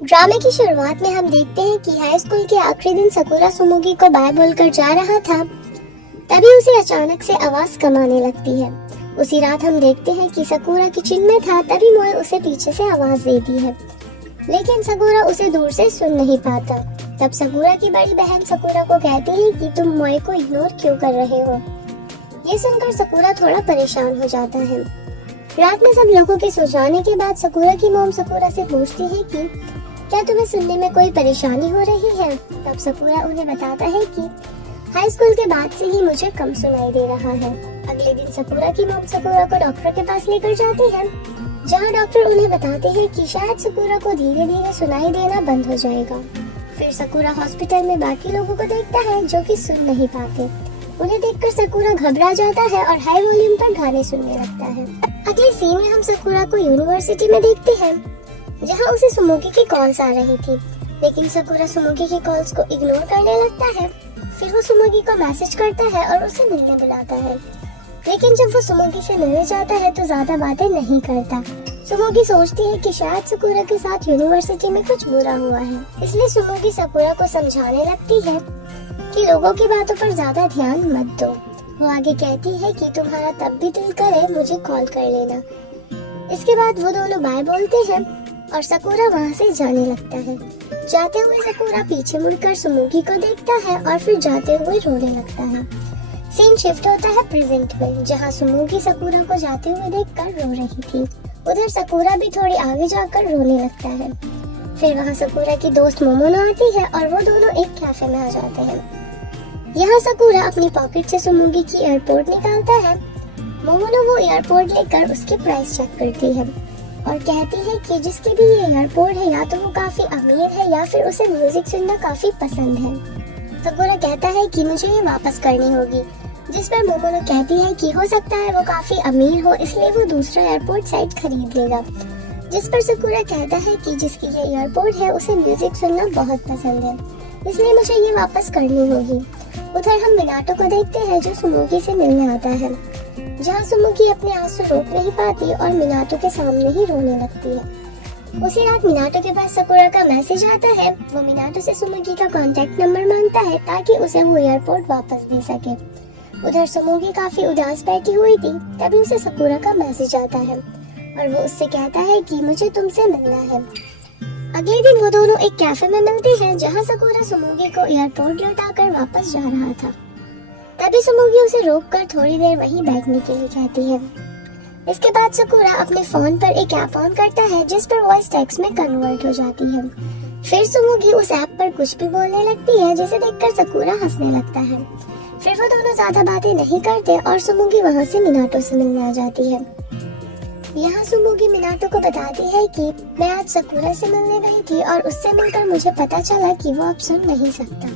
ड्रामे की शुरुआत में हम देखते हैं कि हाई स्कूल के आखिरी दिन सकुरा सुमुगी को बाय बोलकर जा रहा था, तभी उसे अचानक से आवाज कम आने लगती है। उसी रात हम देखते हैं कि सकुरा किचन में था, तभी मोए उसे पीछे से आवाज देती है, लेकिन सकुरा उसे दूर से सुन नहीं पाता। तब सकुरा की बड़ी बहन सकुरा को कहती है कि तुम मोए को इग्नोर क्यों कर रहे हो। ये सुनकर सकुरा थोड़ा परेशान हो जाता है। रात में सब लोगों के सो जाने के बाद सकुरा की मॉम सकुरा से पूछती है कि क्या तुम्हें सुनने में कोई परेशानी हो रही है। तब सकुरा उन्हें बताता है कि हाई स्कूल के बाद से ही मुझे कम सुनाई दे रहा है। अगले दिन सकुरा की मॉम सकुरा को डॉक्टर के पास लेकर जाती है, जहां डॉक्टर उन्हें बताते हैं कि शायद सकुरा को धीरे धीरे सुनाई देना बंद हो जाएगा। फिर सकुरा हॉस्पिटल में बाकी लोगों को देखता है जो कि सुन नहीं पाते। उन्हें देखकर सकुरा घबरा जाता है और हाई वॉल्यूम पर गाने सुनने लगता है। अगले सीन में हम सकुरा को यूनिवर्सिटी में देखते हैं, जहां उसे सुमुगी की कॉल्स आ रही थी, लेकिन सकुरा सुमुगी की कॉल्स को इग्नोर करने लगता है। फिर वो सुमुगी को मैसेज करता है और उसे मिलने बुलाता है, लेकिन जब वो सुमुगी से मिलने जाता है तो ज्यादा बातें नहीं करता। सुमुगी सोचती है कि शायद सकुरा के साथ यूनिवर्सिटी में कुछ बुरा हुआ है, इसलिए सुमुगी सकुरा को समझाने लगती है कि लोगों की बातों पर ज्यादा ध्यान मत दो। वो आगे कहती है कि तुम्हारा तब भी दिल करे मुझे कॉल कर लेना। इसके बाद वो दोनों बाय बोलते हैं और सकुरा वहाँ से जाने लगता है। जाते हुए सकुरा पीछे मुड़कर सुमुगी को देखता है और फिर जाते हुए रोने लगता है। सीन शिफ्ट होता है प्रेजेंट में, जहाँ सुमुगी सकुरा को जाते हुए देखकर रो रही थी। उधर सकुरा भी थोड़ी आगे जाकर रोने लगता है। फिर वहाँ सकुरा की दोस्त मोमोनो आती है और वो दोनों एक कैफे में आ जाते हैं। यहाँ सकुरा अपनी पॉकेट से सुमुगी की एयरपोर्ट निकालता है। मोमोनो वो एयरपोर्ट लेकर उसकी प्राइस चेक करती है और कहती है कि जिसकी भी ये एयरपोर्ट है या तो वो काफी अमीर है या फिर उसे म्यूजिक सुनना काफी पसंद है। सकुरा कहता है कि मुझे ये वापस करनी होगी, जिस पर मोमोनो कहती है कि हो सकता है वो काफी अमीर हो, इसलिए वो दूसरा एयरपोर्ट साइट खरीद लेगा। जिस पर सकुरा कहता है कि जिसकी ये एयरपोर्ट है उसे म्यूजिक सुनना बहुत पसंद है, इसलिए मुझे ये वापस करनी होगी। उधर हम मिनाटो को देखते हैं जो सुमुगी से मिलने आता है, जहाँ सुमुगी अपने आंसू रोक नहीं पाती और मिनाटो के सामने ही रोने लगती है। उसी रात मिनाटो के पास सकुरा का मैसेज आता है। वो मिनाटो से सुमुगी का कांटेक्ट नंबर मांगता है ताकि उसे वो एयरपोर्ट वापस दे सके। उधर सुमुगी काफी उदास बैठी हुई थी, तभी उसे सकुरा का मैसेज आता है और वो उससे कहता है कि मुझे तुमसे मिलना है। अगले दिन वो दोनों एक कैफे में मिलते हैं, जहाँ सकुरा सुमुगी को एयरपोर्ट लौटाकर वापस जा रहा था। तभी सुमुगी उसे रोककर थोड़ी देर वहीं बैठने के लिए कहती है। इसके बाद सकुरा अपने फोन पर एक ऐप ऑन करता है जिस पर वॉइस टेक्स्ट में कन्वर्ट हो जाती है। फिर सुमुगी उस ऐप पर कुछ भी बोलने लगती है, जिसे देखकर सकुरा हंसने लगता है। फिर वो दोनों ज्यादा बातें नहीं करते और सुमुगी वहाँ से मिनाटो से मिलने आ जाती है। यहाँ सुमुगी मिनाटो को बताती है कि मैं आज सकुरा से मिलने गई थी और उससे मिलकर मुझे पता चला कि वो अब सुन नहीं सकता।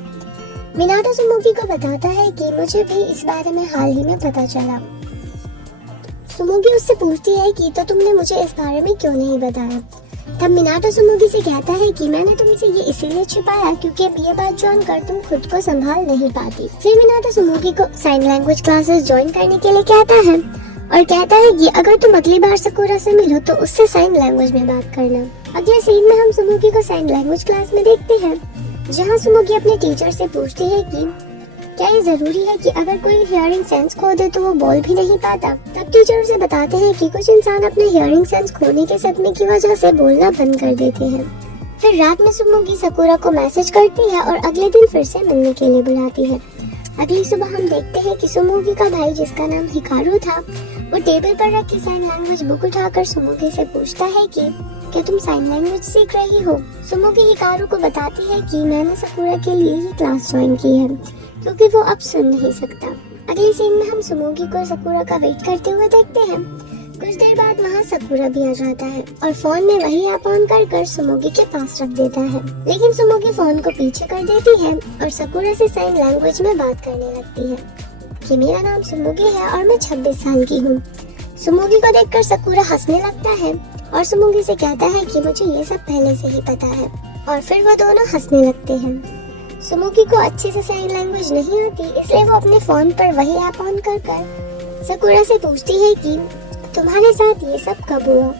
मिनाटो सुमुगी को बताता है कि मुझे भी इस बारे में हाल ही में पता चला। सुमुगी उससे पूछती है कि तो तुमने मुझे इस बारे में क्यों नहीं बताया। तब मिनाटो सुमुगी से कहता है कि मैंने तुमसे ये इसीलिए छुपाया क्योंकि अब ये बात जानकर तुम खुद को संभाल नहीं पाती। फिर मिनाटो सुमुगी को साइन लैंग्वेज क्लासेस ज्वाइन करने के लिए कहता है और कहता है कि अगर तुम अगली बार सकुरा से मिलो तो उससे साइन लैंग्वेज में बात करना। अगले सीन में हम सुमुगी को साइन लैंग्वेज क्लास में देखते हैं, जहाँ सुमुगी अपने टीचर से पूछती है कि क्या ये जरूरी है कि अगर कोई हियरिंग सेंस खो दे तो वो बोल भी नहीं पाता। तब टीचर उसे बताते हैं कि कुछ इंसान अपने हियरिंग सेंस खोने के सदमे की वजह से बोलना बंद कर देते हैं। फिर रात में सुमुगी सकुरा को मैसेज करती है और अगले दिन फिर से मिलने के लिए बुलाती है। अगली सुबह हम देखते हैं कि सुमुगी का भाई, जिसका नाम हिकारू था, वो टेबल पर रखी साइन लैंग्वेज बुक उठाकर सुमुगी से पूछता है कि क्या तुम साइन लैंग्वेज सीख रही हो। सुमुगी हिकारू को बताती है कि मैंने सकुरा के लिए ही क्लास ज्वाइन की है क्योंकि वो अब सुन नहीं सकता। अगले सीन में हम सुमुगी को सकुरा का वेट करते हुए देखते हैं। कुछ देर बाद वहाँ सकुरा भी आ जाता है और फोन में वही ऐप ऑन कर सुमुगी के पास रख देता है, लेकिन सुमुगी फोन को पीछे कर देती है और सकुरा से साइन लैंग्वेज में बात करने लगती है कि मेरा नाम सुमुगी है और मैं 26 साल की हूँ। सुमुगी को देखकर सकुरा हंसने लगता है और सुमुगी से कहता है कि मुझे ये सब पहले से ही पता है, और फिर वो दोनों हंसने लगते हैं। सुमुगी को अच्छे से साइन लैंग्वेज नहीं आती, इसलिए वो अपने फोन पर वही ऐप ऑन कर सकुरा से पूछती है कि तुम्हारे साथ ये सब कब हुआ।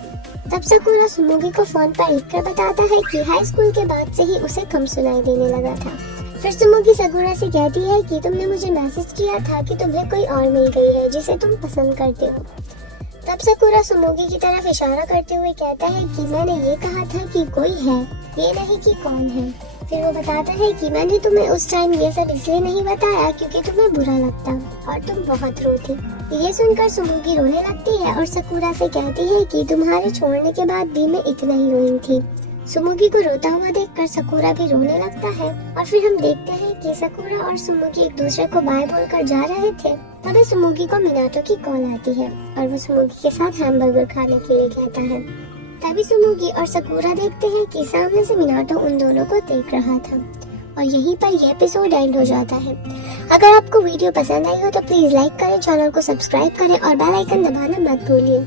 तब सकुरा सुमुगी को फोन पर लिखकर बताता है कि हाई स्कूल के बाद से ही उसे कम सुनाई देने लगा था। फिर सुमुगी सकुरा से कहती है कि तुमने मुझे मैसेज किया था कि तुम्हें कोई और मिल गई है जिसे तुम पसंद करते हो। तब सकुरा सुमुगी की तरफ इशारा करते हुए कहता है कि मैंने ये कहा था कि कोई है, ये नहीं कि कौन है। फिर वो बताता है कि मैंने तुम्हें उस टाइम ये सब इसलिए नहीं बताया क्योंकि तुम्हें बुरा लगता और तुम बहुत रोती। ये सुनकर सुमुगी रोने लगती है और सकुरा से कहती है कि तुम्हारे छोड़ने के बाद भी मैं इतना ही रोई थी। सुमुगी को रोता हुआ देखकर सकुरा भी रोने लगता है और फिर हम देखते हैं कि सकुरा और सुमुगी एक दूसरे को बाय बोलकर जा रहे थे। तभी सुमुगी को मिनाटो की कॉल आती है और वो सुमुगी के साथ हैमबर्गर खाने के लिए कहता है। तभी सुमुगी और सकुरा देखते हैं कि सामने से मिनाटो उन दोनों को देख रहा था और यहीं पर यह एपिसोड एंड हो जाता है। अगर आपको वीडियो पसंद आई हो तो प्लीज लाइक करें, चैनल को सब्सक्राइब करें और बेल आइकन दबाना मत भूलिए।